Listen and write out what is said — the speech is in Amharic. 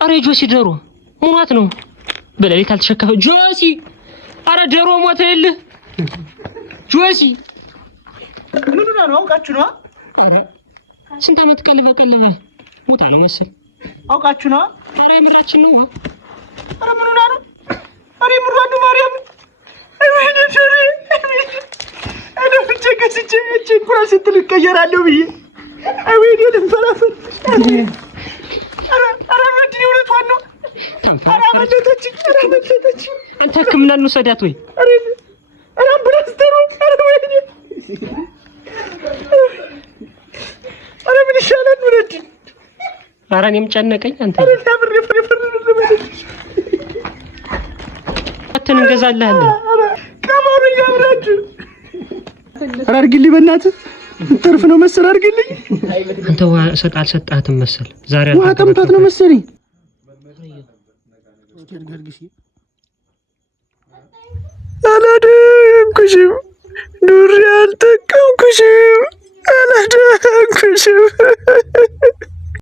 አረ ጆሲ ደሮ ሞት ነው በለሊት አልተሸከፈ ጆሲ አረ ደሮ ሞተ ይል ጆሲ ምን ነው አውቃችሁ ነው አረ ስንት አመት ቀልበ ሞታ ነው መሰል አውቃችሁ ነው አረ የምራችን ነው አረ ምን ነው አረ ምሯዱ ማርያም አይወይኔ ጆሪ አረ ፍጨከስቼ ኩራ ስትል ይቀየራለሁ ብዬ አይወይኔ ልንፈራፈር አረ ወዲህ ወለቷን ነው አረ መለጠች አንተ ህክምና እንውሰዳት ወይ አረ አምቡላንስ ጥሩ አረ ወይኔ አረ ምን ይሻላል ወረድ አረ እኔም ጨነቀኝ አንተ አረ ታብር አተን እንገዛለን አረ ከማሩ ያብራችሁ አረ አርግልኝ በእናትህ ትርፍ ነው መሰል አርግልኝ አንተ አልሰጣትም መሰል ዛሬ ውሃ ጠምታት ነው መሰለኝ አላደምኩሽም ዱር ያልጠቀምኩሽም